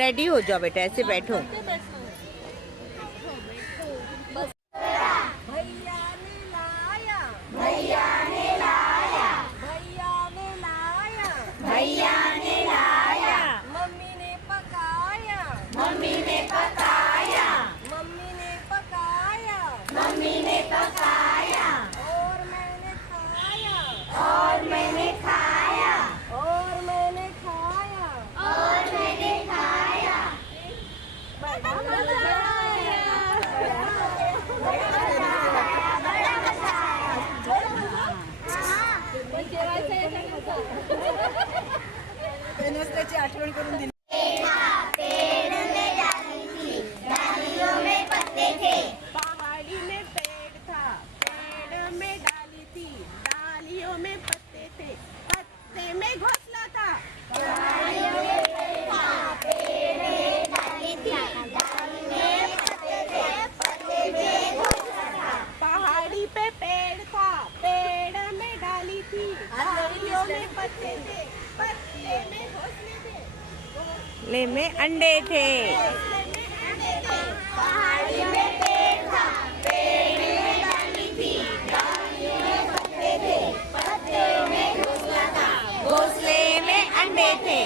रेडी हो जाओ बेटा, ऐसे बैठो। भैया ने लाया, भैया ने लाया, भैया ने लाया, भैया ने लाया, मम्मी ने पकाया, मम्मी ने पकाया, मम्मी ने पकाया, मम्मी ने पकाया, और मैंने खाया, और मैंने खाया, और मैंने खाया, और मैंने खाया। त्याची आठवण करून दिली। पेड़ में डाली थी, डालियों में पत्ते थे। पहाड़ी में पेड़ था, पेड़ में डाली थी, डालियों में पत्ते थे, पत्ते में घोंसला था। डालियों में पेड़ था, पेड़ में डाली थी, डाली में पत्ते थे, पत्ते में घोंसला था। पहाड़ी पे पेड़ था, पेड़ में डाली थी, डालियों में पत्ते थे, पत्ते में घोंसले थे, ले में अंडे थे। पहाड़ी में पेड़ था, पेड़ में डाली थी, डालियों में पत्ते थे, पत्ते में घोंसला था, घोंसले में अंडे थे।